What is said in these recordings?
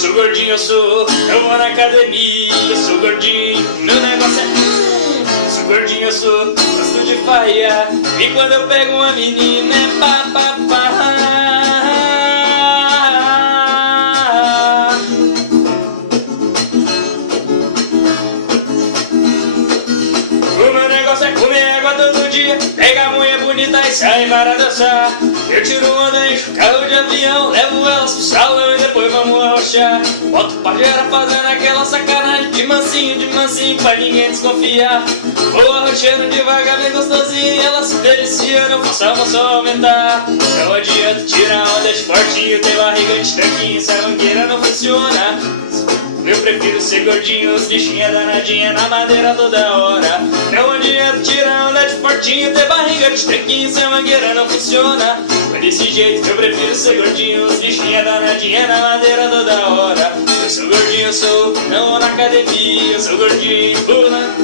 sou gordinho, eu sou. Eu vou na academia, eu sou gordinho. Meu negócio é sou gordinho, eu sou. Gosto de farrear. E quando eu pego uma menina é pá, pá, pá. O meu negócio é comer água todo dia, pegar a mulher bonita e sair para dançar. Eu tiro onda, encho o carro de avião, levo elas pro salão e depois vamos arrochar. Boto pra gerar fazendo aquela sacanagem, de mansinho, pra ninguém desconfiar. Vou arrochando devagar, bem gostosinho, e elas se deliciando, eu faço a moção aumentar. Não adianta tirar onda de fortinho, ter barriga de tanquinho, essa mangueira não funciona. Eu prefiro ser gordinho, os bichinhos danadinha na madeira toda hora. Não adianta tirar onda de fortinho, ter barriga de tanquinho, sem mangueira não funciona. Mas desse jeito que eu prefiro ser gordinho, os bichinhos danadinha na madeira toda hora. Eu sou gordinho, eu sou, não vou na academia, eu sou gordinho, pula.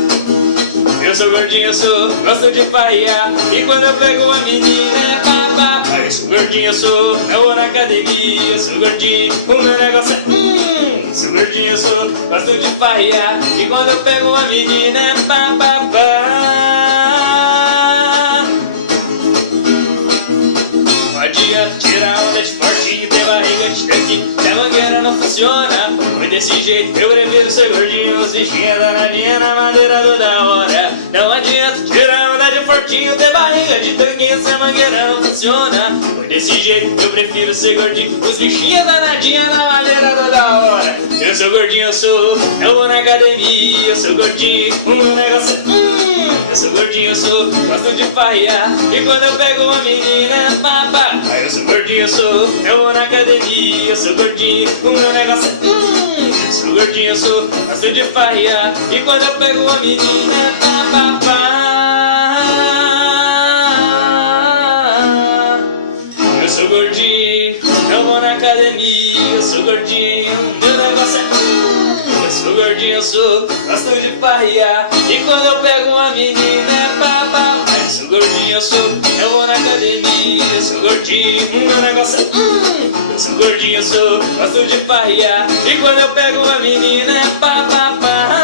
Eu sou gordinho, eu sou, gosto de farrear. E quando eu pego uma menina é pá, pá, pá. Eu sou gordinho, eu sou, não vou na academia, eu sou gordinho, o meu negócio é sou gordinho, eu sou, gosto de farrear. E quando eu pego uma menina é pá, pá, pá. Não adianta tirar onda de fortinho, ter barriga de tanque, se a mangueira não funciona. Foi desse jeito que eu prefiro ser gordinho, os bichinhos danadinha na madeira toda hora. Não adianta tirar onda de fortinho, ter barriga de tanquinho, se a mangueira não funciona. Foi desse jeito que eu prefiro ser gordinho, os bichinhos danadinha na madeira toda hora. Eu sou gordinho, eu sou, eu vou na academia, eu sou gordinho, o meu negócio é eu sou gordinho, eu sou, gosto de farrear. E quando eu pego uma menina é pá, pá. Eu sou gordinho, eu sou, eu vou na academia, eu sou gordinho, o meu negócio é eu sou gordinho, eu sou, gosto de farrear. E quando eu pego uma menina é pá, pá, pá. Eu sou gordinho, eu vou na academia, eu sou gordinho, o meu negócio é eu sou gordinho, eu sou, gosto de farrear. E quando eu pego uma menina é pá, pá. Eu sou gordinho, eu sou, eu vou na academia, eu sou gordinho, o meu negócio é eu sou gordinho, eu sou, gosto de farrear. E quando eu pego uma menina é pá, pá, pá.